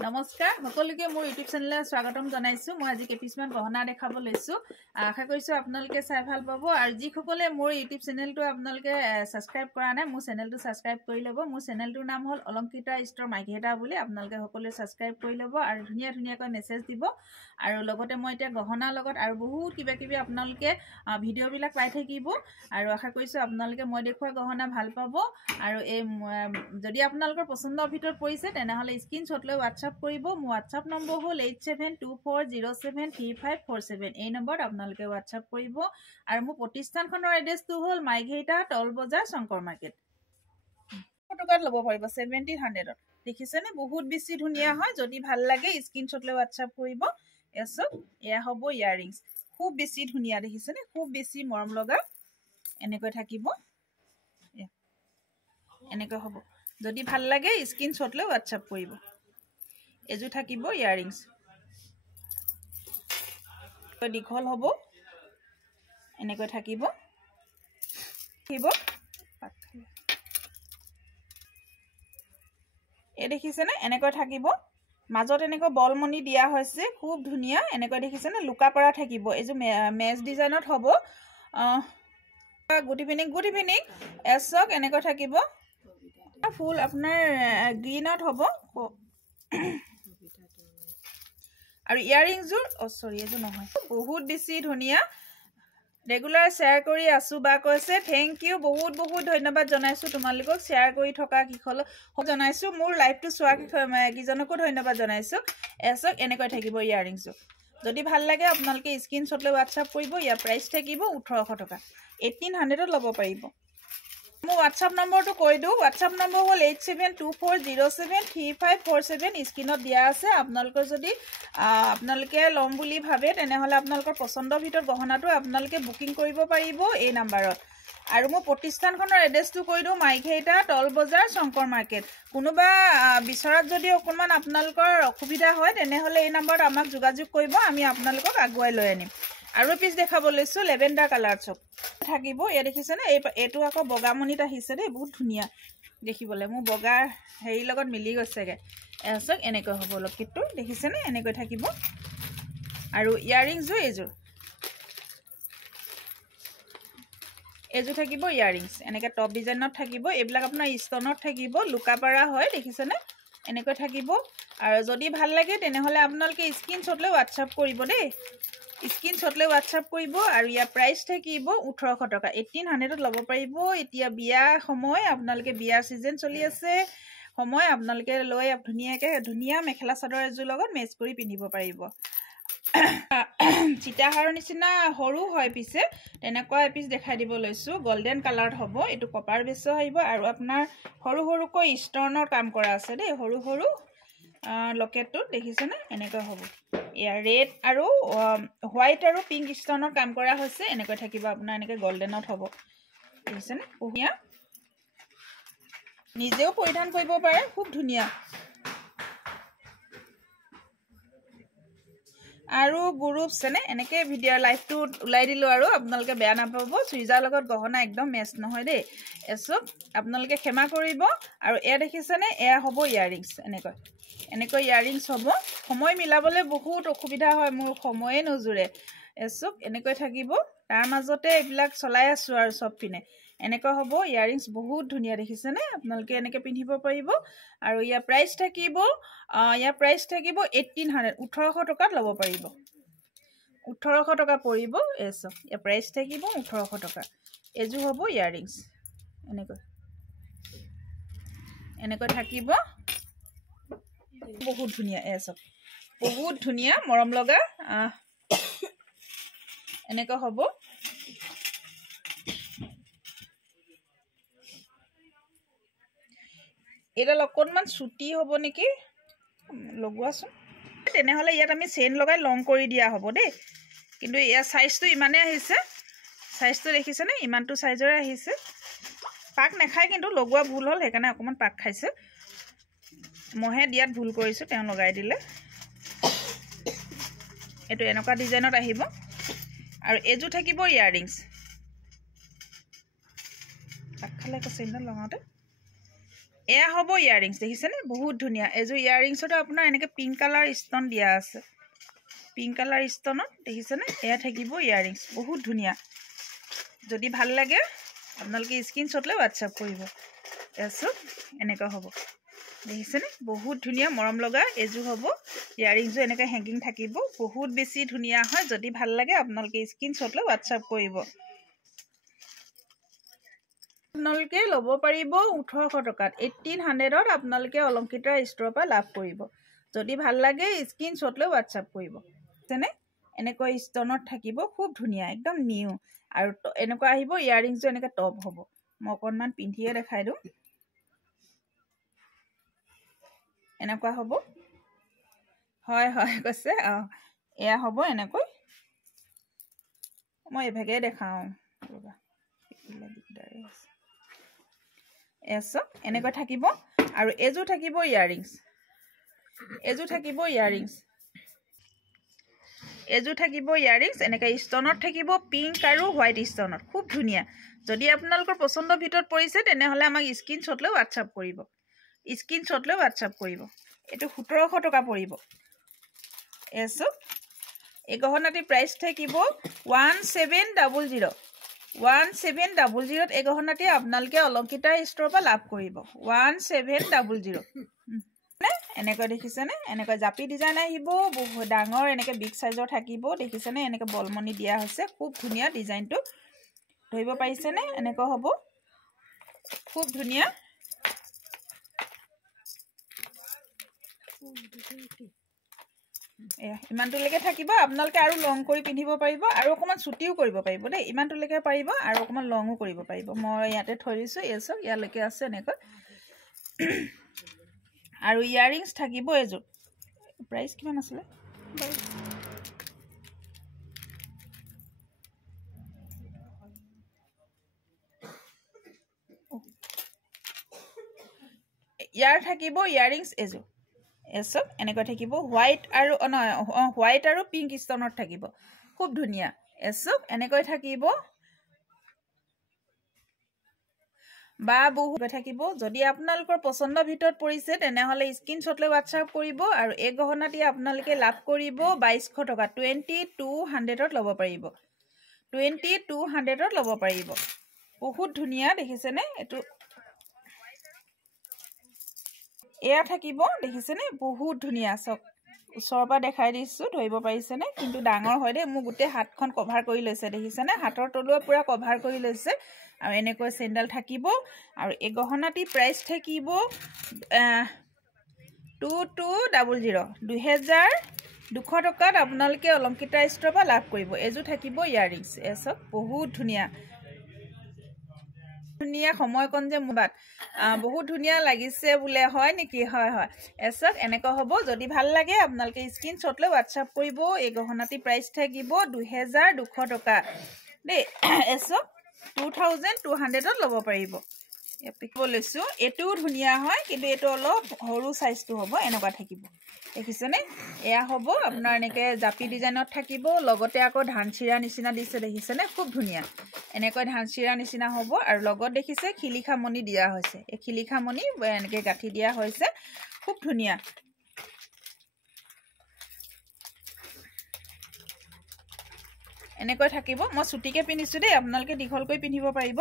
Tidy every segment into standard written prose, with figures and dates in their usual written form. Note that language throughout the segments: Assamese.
নমস্কাৰ সকলোকে মোৰ ইউটিউব চেনেলে স্বাগতম জনাইছো। মই আজি কেপিছমান গহনা দেখাব লৈছো। আশা কৰিছো আপোনালোকে চাই ভাল পাব আৰু যিসকলে মোৰ ইউটিউব চেনেলটো আপোনালোকে সাবস্ক্ৰাইব কৰা নাই মোৰ চেনেলটো সাবস্ক্ৰাইব কৰি ল'ব। মোৰ চেনেলটোৰ নাম হ'ল অলংকিতা ষ্ট'ৰ মাইঘেটা বুলি। আপোনালোকে সকলোৱে সাবস্ক্ৰাইব কৰি ল'ব আৰু ধুনীয়া ধুনীয়াকৈ মেছেজ দিব। আৰু লগতে মই এতিয়া গহনাৰ লগত আৰু বহুত কিবা কিবি আপোনালোকে ভিডিঅ'বিলাক পাই থাকিব আৰু আশা কৰিছো আপোনালোকে মই দেখুওৱা গহনা ভাল পাব। আৰু এই যদি আপোনালোকৰ পছন্দৰ ভিতৰত পৰিছে তেনেহ'লে স্ক্ৰীনশ্বট লৈ WhatsApp কৰিব। মোৰ WhatsApp নম্বৰ হ'ল 8724073547। এই নম্বৰত আপোনালোকে WhatsApp কৰিব। আৰু মোৰ প্ৰতিষ্ঠানখনৰ এড্ৰেছটো হ'ল মাইঘেটা টল বজাৰ শংকৰ মাৰ্কেট। টকাত ল'ব পাৰিব 1700ত। দেখিছেনে বহুত বেছি ধুনীয়া হয়। যদি ভাল লাগে স্ক্ৰীনশ্বট লৈ WhatsApp কৰিব। এয়া হ'ব ইয়াৰিংছ, খুব বেছি ধুনীয়া দেখিছেনে, খুব বেছি মৰম লগা। এনেকৈ থাকিব, এনেকৈ হ'ব। যদি ভাল লাগে স্ক্ৰীনশ্বট লৈ WhatsApp কৰিব। এযোৰ থাকিব ইয়াৰিংছ, দীঘল হ'ব, এনেকৈ থাকিব। এই দেখিছেনে এনেকৈ থাকিব, মাজত এনেকৈ বলমণি দিয়া হৈছে, খুব ধুনীয়া। এনেকৈ দেখিছেনে লুকা পৰা থাকিব। এইযোৰ মেজ ডিজাইনত হ'ব। Good evening, good evening. এচক এনেকৈ থাকিব। ফুল আপোনাৰ গ্ৰীণত হ'ব। আৰু ইয়াৰিংযোৰ এইযোৰ নহয়, বহুত বেছি ধুনীয়া। ৰেগুলাৰ শ্বেয়াৰ কৰি আছো বা কৈছে থেংক ইউ, বহুত বহুত ধন্যবাদ জনাইছো তোমালোকক। শ্বেয়াৰ কৰি থকা কিসকলক জনাইছো, মোৰ লাইভটো চোৱা কিজনকো ধন্যবাদ জনাইছো। এচক এনেকৈ থাকিব ইয়াৰিংযোৰ। যদি ভাল লাগে আপোনালোকে স্ক্ৰীনশ্বট লৈ WhatsApp কৰিব। ইয়াৰ প্ৰাইচ থাকিব 1800 টকা। 1800ত ল'ব পাৰিব। মোৰ WhatsApp নম্বৰটো কৈ দিওঁ। WhatsApp নম্বৰ হ'ল 8724073547। স্ক্ৰীনত দিয়া আছে। আপোনালোকৰ যদি আপোনালোকে ল'ম বুলি ভাবে তেনেহ'লে আপোনালোকৰ পচন্দৰ ভিতৰত গহনাটো আপোনালোকে বুকিং কৰিব পাৰিব এই নাম্বাৰত। আৰু মোৰ প্ৰতিষ্ঠানখনৰ এড্ৰেছটো কৈ দিওঁ, মাইঘেটা টল বজাৰ শংকৰ মাৰ্কেট। কোনোবা বিচৰাত যদি অকণমান আপোনালোকৰ অসুবিধা হয় তেনেহ'লে এই নাম্বাৰত আমাক যোগাযোগ কৰিব, আমি আপোনালোকক আগুৱাই লৈ আনিম। আৰু পিছ দেখাব লৈছোঁ লেভেণ্ডাৰ কালাৰ চক থাকিব। এয়া দেখিছেনে, এইটো আকৌ বগামণিত আহিছে দেই, বহুত ধুনীয়া দেখিবলৈ। মোৰ বগাৰ হেৰিৰ লগত মিলি গৈছেগৈ। চক এনেকৈ হ'ব লকেটটো, দেখিছেনে এনেকৈ থাকিব। আৰু ইয়াৰিংযোৰ এইযোৰ থাকিব ইয়াৰিংছ, এনেকৈ টপ ডিজাইনত থাকিব। এইবিলাক আপোনাৰ ষ্টনত থাকিব, লুকাপাৰা হয়, দেখিছেনে এনেকৈ থাকিব। আৰু যদি ভাল লাগে তেনেহ'লে আপোনালোকে স্ক্ৰীনশ্বট লৈ WhatsApp কৰিব দেই, স্ক্ৰীনশ্বট লৈ WhatsApp কৰিব। আৰু ইয়াৰ প্ৰাইচ থাকিব 1800 টকা। 1800ত ল'ব পাৰিব। এতিয়া বিয়া সময়, আপোনালোকে বিয়াৰ ছিজন চলি আছে সময়, আপোনালোকে লৈ ধুনীয়াকৈ ধুনীয়া মেখেলা চাদৰ এযোৰ লগত মেচ কৰি পিন্ধিব পাৰিব। চিতাহাৰৰ নিচিনা সৰু হয় পিছে, তেনেকুৱা এপিচ দেখাই দিব লৈছোঁ। গল্ডেন কালাৰত হ'ব, এইটো কপাৰ বেছো আহিব। আৰু আপোনাৰ সৰু সৰুকৈ ষ্টনৰ কাম কৰা আছে দেই, সৰু সৰু লকেটটোত দেখিছেনে এনেকৈ হ'ব। এয়া ৰেড আৰু হোৱাইট আৰু পিংক ষ্টনৰ কাম কৰা হৈছে। এনেকৈ থাকিব আপোনাৰ, এনেকৈ গল্ডেনত হ'ব, দেখিছেনে ধুনীয়া। নিজেও পৰিধান কৰিব পাৰে, খুব ধুনীয়া। আৰু গ্ৰুপছেনে এনেকৈ ভিডিঅ' লাইভটোত ওলাই দিলোঁ আৰু আপোনালোকে বেয়া নাপাব। চুইজাৰ লগত গহনা একদম মেচ নহয় দেই। এচক আপোনালোকে ক্ষমা কৰিব। আৰু এয়া দেখিছেনে, এয়া হ'ব ইয়াৰিংছ, এনেকৈ ইয়াৰিংছ হ'ব। সময় মিলাবলৈ বহুত অসুবিধা হয়, মোৰ সময়ে নোজোৰে। এচক এনেকৈ থাকিব। তাৰ মাজতে এইবিলাক চলাই আছোঁ আৰু চব পিনে এনেকৈ হ'ব। ইয়াৰিংছ বহুত ধুনীয়া দেখিছেনে, আপোনালোকে এনেকৈ পিন্ধিব পাৰিব। আৰু ইয়াৰ প্ৰাইচ থাকিব 1800, 1800 টকাত ল'ব পাৰিব। 1800 টকা পৰিব। এচক ইয়াৰ প্ৰাইচ থাকিব 1800 টকা। এযোৰ হ'ব ইয়াৰিংছ, এনেকৈ থাকিব। বহুত ধুনীয়া, এচক বহুত ধুনীয়া মৰম লগা। এনেকৈ হ'ব। এইডাল অকণমান চুটি হ'ব নেকি, লগোৱাচোন। তেনেহ'লে ইয়াত আমি চেইন লগাই লং কৰি দিয়া হ'ব দেই। কিন্তু ইয়াৰ চাইজটো ইমানেই আহিছে, চাইজটো দেখিছেনে, ইমানটো চাইজৰে আহিছে। পাক নাখায়, কিন্তু লগোৱা ভুল হ'ল, সেইকাৰণে অকণমান পাক খাইছে। মইহে দিয়াত ভুল কৰিছোঁ, তেওঁ লগাই দিলে। এইটো এনেকুৱা ডিজাইনত আহিব। আৰু এযোৰ থাকিব ইয়াৰিংছ। পাক খালে আকৌ চেইনডাল লগাওঁতে এয়া হ'ব ইয়াৰিংছ দেখিছেনে বহুত ধুনীয়া এযোৰ ইয়াৰিংছতো আপোনাৰ এনেকৈ পিংক কালাৰ ষ্টন দিয়া আছে পিংক কালাৰ ষ্টনত দেখিছেনে এয়া থাকিব ইয়াৰিংছ বহুত ধুনীয়া যদি ভাল লাগে আপোনালোকে স্ক্ৰীনশ্বট লৈ হোৱাটছআপ কৰিব এছো এনেকুৱা হ'ব দেখিছেনে বহুত ধুনীয়া মৰম লগা এযোৰ হ'ব ইয়াৰিংছটো এনেকৈ হেংগিং থাকিব বহুত বেছি ধুনীয়া হয় যদি ভাল লাগে আপোনালোকে স্ক্ৰীনশ্বট লৈ হোৱাটছআপ কৰিব আপোনালোকে ল'ব পাৰিব 1800 টকাত 1800ত আপোনালোকে অলংকিতা ষ্টৰৰ পৰা লাভ কৰিব যদি ভাল লাগে স্ক্ৰীনশ্বট লৈ হোৱাটছআপ কৰিব তেনে এনেকৈ ষ্টনত থাকিব খুব ধুনীয়া একদম নিউ আৰু এনেকুৱা আহিব ইয়াৰিংছটো এনেকৈ টপ হ'ব মই অকণমান পিন্ধিয়ে দেখাই দিওঁ এনেকুৱা হ'ব হয় হয় কৈছে এয়া হ'ব এনেকৈ মই এভাগে দেখাওঁ ৰ'বা দিগদাৰে আছে এছো এনেকৈ থাকিব আৰু এযোৰ থাকিব ইয়াৰিংছ এযোৰ থাকিব ইয়াৰিংছ এনেকৈ ষ্টনত থাকিব পিংক আৰু হোৱাইট ষ্টনত খুব ধুনীয়া যদি আপোনালোকৰ পচন্দৰ ভিতৰত পৰিছে তেনেহ'লে আমাক স্ক্ৰীনশ্বট লৈ হোৱাটছআপ কৰিব এইটো 1700 টকা পৰিব এছো এই গহনাটিৰ প্ৰাইচ থাকিব 1700 1700 এই গহনাটি আপোনালোকে অলংকিতা ষ্টৰৰ পৰা লাভ কৰিব 1700 এনেকৈ দেখিছেনে এনেকৈ জাপি ডিজাইন আহিব বহুত ডাঙৰ এনেকৈ বিগ সাইজৰ থাকিব দেখিছেনে এনেকৈ বলমনি দিয়া হৈছে খুব ধুনীয়া ডিজাইনটো ধৰিব পাৰিছেনে এনেকৈ হ'ব খুব ধুনীয়া ইমানটোলৈকে থাকিব আপোনালোকে আৰু লং কৰি পিন্ধিব পাৰিব আৰু অকণমান ছুটিও কৰিব পাৰিব দেই ইমানটোলৈকে পাৰিব আৰু অকণমান লঙো কৰিব পাৰিব মই ইয়াতে থৈ দিছোঁ এছো ইয়ালৈকে আছে এনেকৈ আৰু ইয়াৰিংছ থাকিব এযোৰ প্ৰাইচ কিমান আছিলে ইয়াৰ থাকিব ইয়াৰিংছ এযোৰ এছো এনেকৈ থাকিব হোৱাইট আৰু পিংক ষ্টনত থাকিব খুব ধুনীয়া এছো এনেকৈ থাকিব বা বহুত থাকিব যদি আপোনালোকৰ পচন্দৰ ভিতৰত পৰিছে তেনেহ'লে স্ক্ৰীনশ্বট লৈ হোৱাটছআপ কৰিব আৰু এই গহনাটি আপোনালোকে লাভ কৰিব 2200 টকা 2200ত ল'ব পাৰিব 2200ত ল'ব পাৰিব বহুত ধুনীয়া দেখিছেনে এইটো এয়া থাকিব দেখিছেনে বহুত ধুনীয়া চক ওচৰৰ পৰা দেখাই দিছোঁ ধৰিব পাৰিছেনে কিন্তু ডাঙৰ হয় দেই মোৰ গোটেই হাতখন কভাৰ কৰি লৈছে দেখিছেনে হাতৰ তলুৱা পুৰা কভাৰ কৰি লৈছে আৰু এনেকৈ চেণ্ডেল থাকিব আৰু এই গহনাটি প্ৰাইচ থাকিব 2200 টকাত আপোনালোকে অলংকিতা ষ্টৰৰ পৰা লাভ কৰিব এযোৰ থাকিব ইয়াৰিংছ এচক বহুত ধুনীয়া ধুনীয়া সময়কণ যে মোবাত বহুত ধুনীয়া লাগিছে বোলে হয় নেকি হয় হয় এচক এনেকুৱা হ'ব যদি ভাল লাগে আপোনালোকে স্ক্ৰীনশ্বট লৈ হোৱাটছআপ কৰিব এই গহনাটি প্ৰাইচ থাকিব 2200 টকা দেই এচক 2200ত ল'ব পাৰিব পিকিব লৈছোঁ এইটোও ধুনীয়া হয় কিন্তু এইটো অলপ সৰু চাইজটো হ'ব এনেকুৱা থাকিব দেখিছেনে এয়া হ'ব আপোনাৰ এনেকৈ জাপি ডিজাইনত থাকিব লগতে আকৌ ধান চিৰা নিচিনা দিছে দেখিছেনে খুব ধুনীয়া এনেকৈ ধান চিৰা নিচিনা হ'ব আৰু লগত দেখিছে খিলিখা মণি দিয়া হৈছে এই খিলিখা মণি এনেকৈ গাঁঠি দিয়া হৈছে খুব ধুনীয়া এনেকৈ থাকিব মই ছুটিকৈ পিন্ধিছোঁ দেই আপোনালোকে দীঘলকৈ পিন্ধিব পাৰিব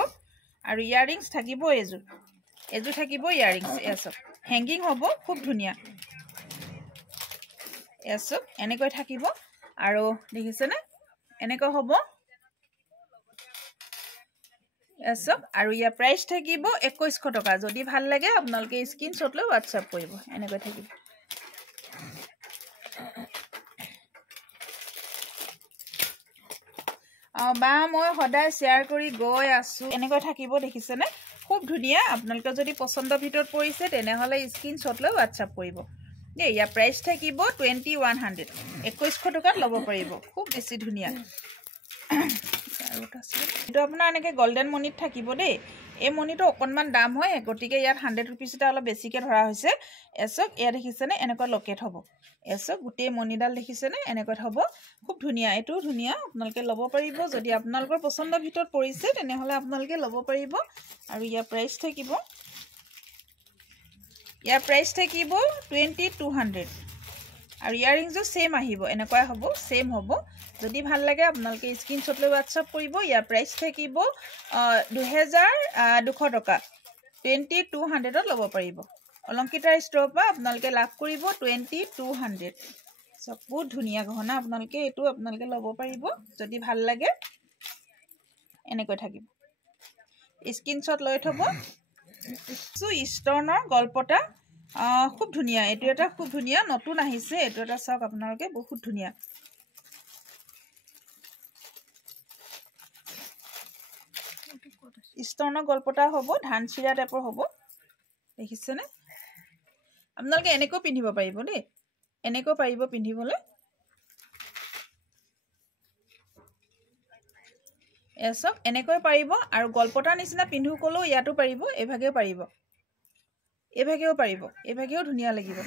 আৰু ইয়াৰিংছ থাকিব এযোৰ থাকিব ইয়াৰিংছ এচক হেংগিং হ'ব খুব ধুনীয়া এচক এনেকৈ থাকিব আৰু দেখিছেনে এনেকৈ হ'ব এচক আৰু ইয়াৰ প্ৰাইচ থাকিব 2100 টকা যদি ভাল লাগে আপোনালোকে স্ক্ৰীনশ্বট লৈ হোৱাটছআপ কৰিব এনেকৈ থাকিব বা মই সদায় শ্বেয়াৰ কৰি গৈ আছোঁ এনেকৈ থাকিব দেখিছেনে খুব ধুনীয়া আপোনালোকে যদি পচন্দৰ ভিতৰত পৰিছে তেনেহ'লে স্ক্ৰীনশ্বট লৈ হোৱাটছআপ কৰিব দেই ইয়াৰ প্ৰাইচ থাকিব 2100 2100 টকাত ল'ব পাৰিব খুব বেছি ধুনীয়া আৰু এইটো আপোনাৰ এনেকৈ গল্ডেন মণিত থাকিব দেই এই মণিটো অকণমান দাম হয় গতিকে ইয়াত 100 ৰুপিজ এটা অলপ বেছিকৈ ধৰা হৈছে এচক এয়া দেখিছেনে এনেকুৱা লকেট হ'ব এচক গোটেই মণিডাল দেখিছেনে এনেকৈ হ'ব খুব ধুনীয়া এইটো ধুনীয়া আপোনালোকে ল'ব পাৰিব যদি আপোনালোকৰ পচন্দৰ ভিতৰত পৰিছে তেনেহ'লে আপোনালোকে ল'ব পাৰিব আৰু ইয়াৰ প্ৰাইচ থাকিব ইয়াৰ প্ৰাইচ থাকিব 2200 আৰু ইয়াৰিংজো সেম আহিব এনেকৈ হ'ব সেম হ'ব যদি ভাল লাগে আপোনালোকে স্ক্ৰিনশ্বট লৈ WhatsApp কৰিব ইয়াৰ প্ৰাইচ থাকিব 2200 টকা 2200 ত ল'ব পাৰিব অলংকিতাৰ ষ্ট'ৰ পৰা আপোনালোকে লাভ কৰিব 2200 সব বহুত ধুনীয়া গহনা আপোনালোকে এটো আপোনালোকে ল'ব পাৰিব যদি ভাল লাগে এনেকৈ থাকিব স্ক্ৰিনশ্বট লৈ থব সো ষ্টনৰ গল্পটা খুব ধুনীয়া এটো এটা খুব ধুনীয়া নতুন আহিছে এটো এটা সব আপোনালোকে বহুত ধুনীয়া ষ্টনৰ গল্পটা হ'ব ধানচিৰা টাইপৰ হ'ব দেখিছেনে আপোনালোকে এনেকৈ পিন্ধিব পাৰিব দেই এনেকৈ পাৰিব পিন্ধিবলৈ এসব এনেকৈ পাৰিব আৰু গল্পটাৰ নিচিনা পিন্ধু কলো ইয়াতো পাৰিব এভাগেও পাৰিব এভাগেও ধুনীয়া লাগিব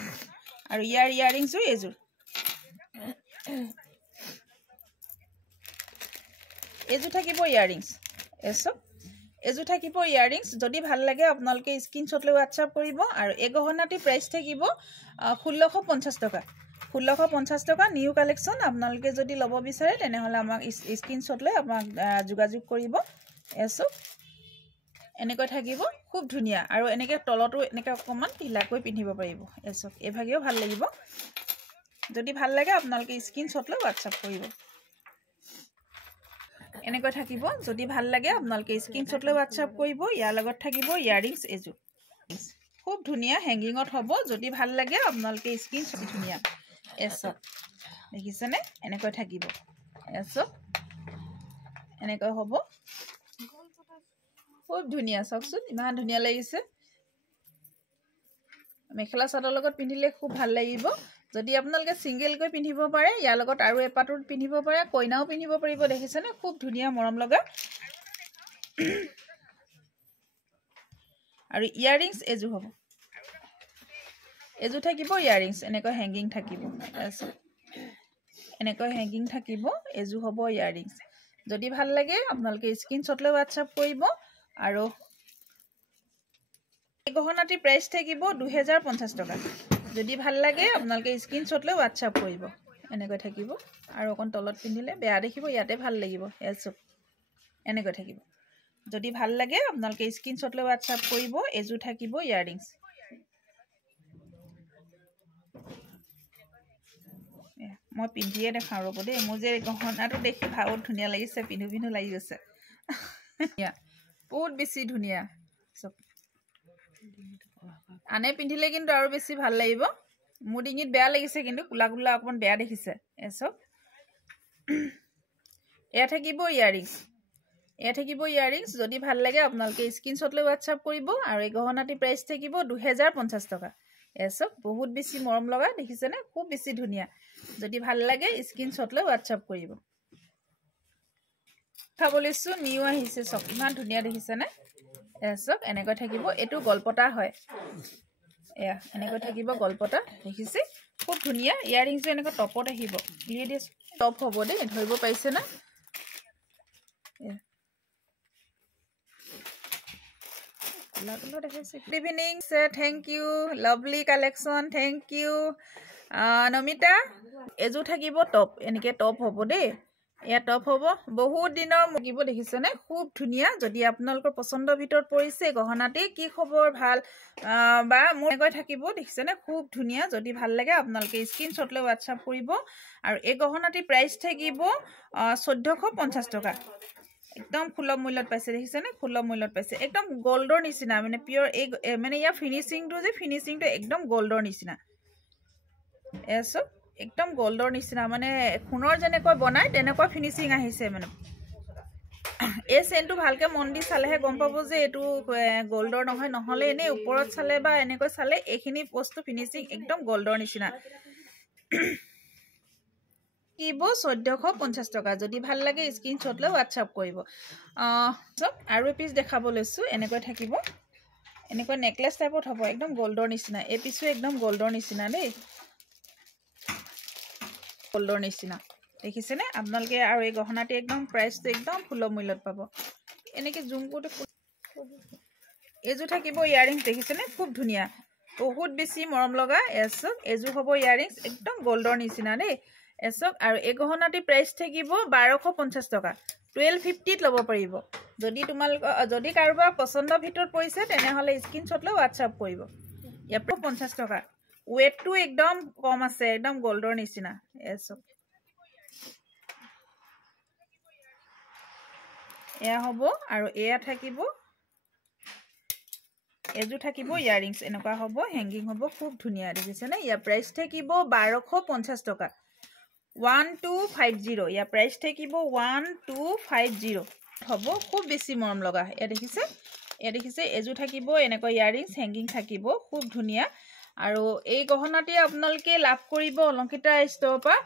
আৰু ইয়াৰ ইয়াৰিংছো এজুৰ এজু থাকিব ইয়াৰিংছ এসব এজু থাকিব ইয়াৰিংছ যদি ভাল লাগে আপোনালোকে স্ক্ৰিনশ্বট লৈ WhatsApp কৰিব আৰু এই গহনাটি প্ৰাইচ থাকিব 1650 টকা 1650 টকা নিউ কালেকশন আপোনালোকে যদি ল'ব বিচাৰে তেনেহলে আমাক স্ক্ৰিনশ্বট লৈ আমাক যোগাযোগ কৰিব এসব এনেকৈ থাকিব খুব ধুনীয়া আৰু এনেকৈ তলটো এনেকৈ অকমান ঢিলাকৈ পিন্ধিব পাৰিব এসব এভাগেও ভাল লাগিব যদি ভাল লাগে আপোনালোকে স্ক্ৰিনশ্বট লৈ WhatsApp কৰিব এনেকৈ থাকিব যদি ভাল লাগে আপোনালোকে স্ক্ৰিনশ্বট লৈ WhatsApp কৰিব ইয়াৰ লগত থাকিব ইয়াৰিংছ এজু খুব ধুনীয়া হেঙ্গিংত হ'ব যদি ভাল লাগে আপোনালোকে স্ক্ৰিনশ্বট ধুনীয়া এসব দেখিছেনে এনেকৈ থাকিব এসব এনেকৈ হ'ব খুব ধুনীয়া চাওকচোন ইমান ধুনীয়া লাগিছে মেখেলা চাদৰ লগত পিন্ধিলে খুব ভাল লাগিব যদি আপোনালোকে সিঙ্গেল কৈ পিন্ধিব পাৰে ইয়াৰ লগত আৰু এপাটৰ পিন্ধিব পাৰে কইনাও পিন্ধিব পাৰিব দেখিছেনে খুব ধুনীয়া মৰম লগা আৰু ইয়াৰিংছ এজু হ'ব এজু থাকিব ইয়াৰিংছ এনেকৈ হেঙ্গিং থাকিব এনেকৈ হেঙ্গিং থাকিব এজু হ'ব ইয়াৰিংছ যদি ভাল লাগে আপোনালোকে স্ক্ৰিনশ্বট লৈ WhatsApp কৰিব আৰু এই গহনাটি প্ৰাইচ থাকিব 2050 টকা যদি ভাল লাগে আপোনালোকে স্ক্ৰিনশ্বট লৈ WhatsApp কৰিব এনেকৈ থাকিব আৰু অকন তলত পিন্ধিলে বেয়া দেখিব ইয়াতে ভাল লাগিব এসব এনেকৈ থাকিব যদি ভাল লাগে আপোনালোকে স্ক্ৰিনশ্বট লৈ WhatsApp কৰিব এজু থাকিব ইয়াৰিংছ মই পিন্ধিয়ে দেখাও ৰব দেই মোৰ যে গহনাটো দেখি বহুত ধুনীয়া লাগিছে পিন্ধু লাগি গৈছে বহুত বেছি ধুনীয়া সব আনে পিন্ধিলে কিন্তু আৰু বেছি ভাল লাগিব মোৰ ডিঙিত বেয়া লাগিছে কিন্তু কুলা কুলা অকমান বেয়া দেখিছে এসব এয়া থাকিব ইয়াৰিংছ যদি ভাল লাগে আপোনালোকে স্ক্ৰিনশ্বট লৈ WhatsApp কৰিব আৰু এই গহনাটি প্ৰাইচ থাকিব 2050 টকা এসব বহুত বেছি মৰম লগা দেখিছেনে খুব বেছি ধুনীয়া যদি ভাল লাগে স্ক্ৰিনশ্বট লৈ WhatsApp কৰিব খাবলৈছো নিউ আহিছে সব ইমান ধুনীয়া দেখিছেনে এসব এনেকৈ থাকিব এটো গল্পটা হয় এয়া এনেকৈ থাকিব গল্পটা দেখিছে খুব ধুনীয়া ইয়াৰিংছ এনেকৈ টপত আহিব ক্লিয়াৰ টপ হ'ব দেই ধৰিব পাইছে না Good evening, sir. Thank you. Lovely collection. Thank you. Nomita, eju thakibo top. Enike top hobo de. এয়া টপ হ'ব বহুত দিনৰ মগিব দেখিছেনে খুব ধুনীয়া যদি আপোনালোকৰ পছন্দৰ ভিতৰত পৰিছে গহনাটি কি খবৰ ভাল বা মোৰ গৈ থাকিব দেখিছেনে খুব ধুনীয়া যদি ভাল লাগে আপোনালোকে স্ক্ৰিনশ্বট লৈ WhatsApp কৰিব আৰু এই গহনাটি প্ৰাইচ থাকিব 1450 টকা একদম সুলভ মূল্যত পাইছে দেখিছেনে সুলভ মূল্যত পাইছে একদম গোল্ডৰ নিচিনা মানে পিওৰ এই মানে ইয়া ফিনিশিংটো একদম গোল্ডৰ নিচিনা এসব একদম গোল্ডৰ নিচিনা মানে খুনৰ যেনেকৈ বনাই তেনেকৈ ফিনিশিং আহিছে মানে এই চেনটো ভালকে মন দি চালেহে গম পাব যে এটো গোল্ডৰ নহয় নহলে এনে ওপৰত চালে বা এনেকৈ চালে এইখিনি বস্তু ফিনিশিং একদম গোল্ডৰ নিচিনা কিব 1450 টকা যদি ভাল লাগে স্ক্ৰিনশ্বট লৈ WhatsApp কৰিব সব আৰু পিস দেখাব লৈছো এনেকৈ থাকিব এনেকৈ নেকলেস টাইপত হ'ব একদম গোল্ডৰ নিচিনা এই পিসও একদম গোল্ডৰ নিচিনা দেই গোল্ডৰ নিচিনা দেখিছেনে আপোনালোকে আৰু এই গহনাটি একদম প্ৰাইসটো একদম সুলভ মূল্যত পাব এনেকৈ জুম কৰি এজু থাকিব ইয়াৰিংছ দেখিছেনে খুব ধুনীয়া বহুত বেছি মৰম লগা এচক এজু হ'ব ইয়াৰিংছ একদম গোল্ডৰ নিচিনা দেই এচক আৰু এই গহনাটি প্ৰাইচ থাকিব 1250 টকা 1250 ল'ব পাৰিব যদি কাৰোবাৰ পছন্দৰ ভিতৰত পৰিছে তেনেহলে স্ক্ৰিনশ্বট লৈ WhatsApp কৰিব ইয়াৰ 50 টকা ওয়েটটো একদম কম আছে একদম গোল্ডৰ নিচিনা এচক এয়া হ'ব আৰু এয়া থাকিব এজু থাকিব ইয়াৰিংছ এনেকুৱা হ'ব হেংগিং হ'ব খুব ধুনিয়া দেখিছে না ইয়াৰ প্ৰাইস থাকিব 1250 টকা 1250 ইয়াৰ প্ৰাইস থাকিব 1250 হ'ব খুব বেছি মৰম লগা এ দেখিছে এজু থাকিব এনেকুৱা ইয়াৰিংছ হেংগিং থাকিব খুব ধুনিয়া আৰু এই গহনাটি আপোনালোকে লাভ কৰিব অলংকিতা ষ্ট'ৰ পৰা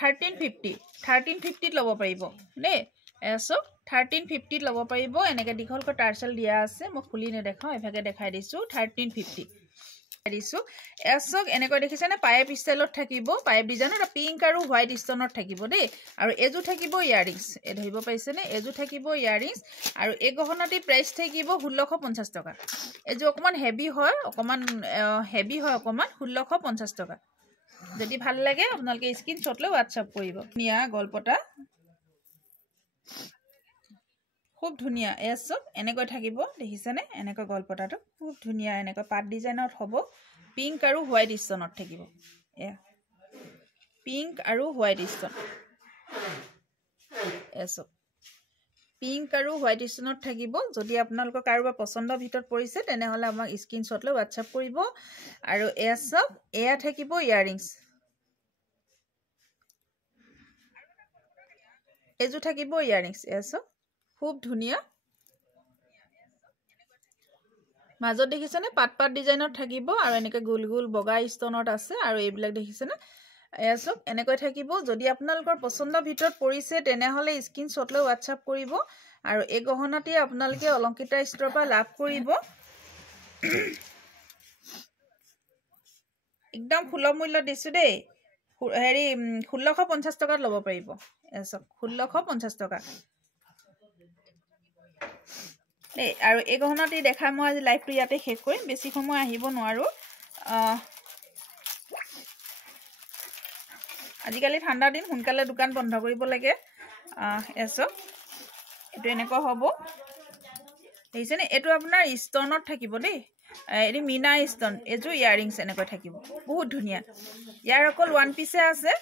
1350 ল'ব পাৰিব দেই এসো 1350 ল'ব পাৰিব এনেকে দীঘলকৈ টাৰ্চেল দিয়া আছে মই খুলি নেদেখাও এভাগে দেখাই দিছো 1350 দিছো এসক এনেকৈ দেখিছে না পাইপ ষ্টাইলত থাকিব পাইপ ডিজাইনৰ পিংক আৰু হোৱাইট ষ্টনত থাকিব দেই আৰু এজু থাকিব ইয়াৰিংছ এ ধৰিব পাইছে নে এজু থাকিব ইয়াৰিংছ আৰু এই গহনাটি প্ৰাইস থাকিব 1650 টকা এজু অকমান হেভি হয় অকমান 1650 টকা যদি ভাল লাগে আপোনালোকে স্ক্ৰিনশ্বট লৈ WhatsApp কৰিব নিয়া গলপটা খুব ধুনিয়া এসব এনেকৈ থাকিব দেখিছে নে এনেকৈ গলপটাটো খুব ধুনিয়া এনেকৈ পাট ডিজাইনত হ'ব পিংক আৰু হোৱাইট ষ্টনত থাকিব এ পিংক আৰু হোৱাইট ষ্টন এসব পিংক আৰু হোৱাইট ষ্টনত থাকিব যদি আপোনালোকৰ কাৰোবাৰ পছন্দৰ ভিতৰত পৰিছে তেনেহলে আমাক স্ক্ৰিনশ্বট লৈ WhatsApp কৰিব আৰু এসব এয়া থাকিব ইয়াৰিংছ এজু থাকিব ইয়াৰিংছ এসব খুব ধুনিয়া মাজত দেখিছে নে পাট ডিজাইনত থাকিব আৰু এনেকৈ গোল গোল বগা ষ্টনত আছে আৰু এইবিলাক দেখিছে নে এসব এনেকৈ থাকিব যদি আপোনালোকৰ পছন্দৰ ভিতৰত পৰিছে তেনেহলে স্ক্ৰিনশ্বট লৈ WhatsApp কৰিব আৰু এই গহনাটি আপোনালোকে অলংকিতা ষ্ট'ৰ পৰা লাভ কৰিব একদম সুলভ মূল্য দিছো দেই হেৰি 1650 টকাত ল'ব পাৰিব এসব 1650 টকা দেই আৰু এই গহনাটি দেখা মই আজি লাইভটো ইয়াতে শেষ কৰিম বেছি সময় আহিব নোৱাৰো আজিকালি ঠাণ্ডা দিন সোনকালে দোকান বন্ধ কৰিব লাগে এসব এটো এনেকুৱা হ'ব দেখিছেনে এটো আপোনাৰ ষ্টনত থাকিব দেই এৰি মিনা ষ্টন এজু ইয়াৰিংছ এনেকৈ থাকিব বহুত ধুনিয়া ইয়াৰ অকল ওৱান পিছে আছে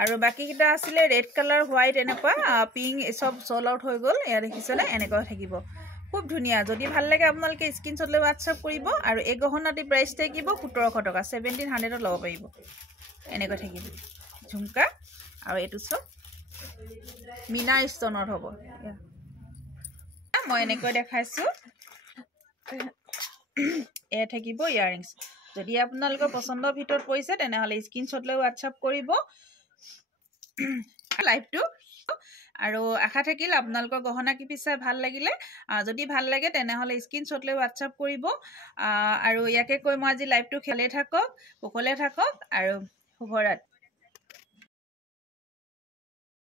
আৰু বাকি কিটা আছিলে ৰেড কালাৰ হোৱাইট এনেকুৱা পিংক সব সোল আউট হৈ গল এয়া দেখিছেনে এনেকৈ থাকিব খুব ধুনিয়া যদি ভাল লাগে আপোনালোকে স্ক্ৰিনশ্বট লৈ WhatsApp কৰিব আৰু এই গহনাটি প্ৰাইস থাকিব 1700 টকা 1700 ত ল'ব পাৰিব এনেকৈ থাকিব ঝুমকা আৰু এটো সব মিনা ষ্টনৰ হ'ব মই এনেকৈ দেখাইছো এ থাকিব ইয়াৰিংছ যদি আপোনালোকৰ পছন্দৰ ভিতৰত পৰিছে তেনেহলে স্ক্ৰিনশ্বট লৈ WhatsApp কৰিব লাইভটো আৰু আশা থাকিল আপোনালোকৰ গহনা কি পিছে ভাল লাগিলে যদি ভাল লাগে তেনেহলে স্ক্ৰিনশ্বট লৈ WhatsApp কৰিব আৰু ইয়াকে কৈ মই আজি লাইভটো খেলে থাকক কুশলে থাকক আৰু শুভৰাত্ৰি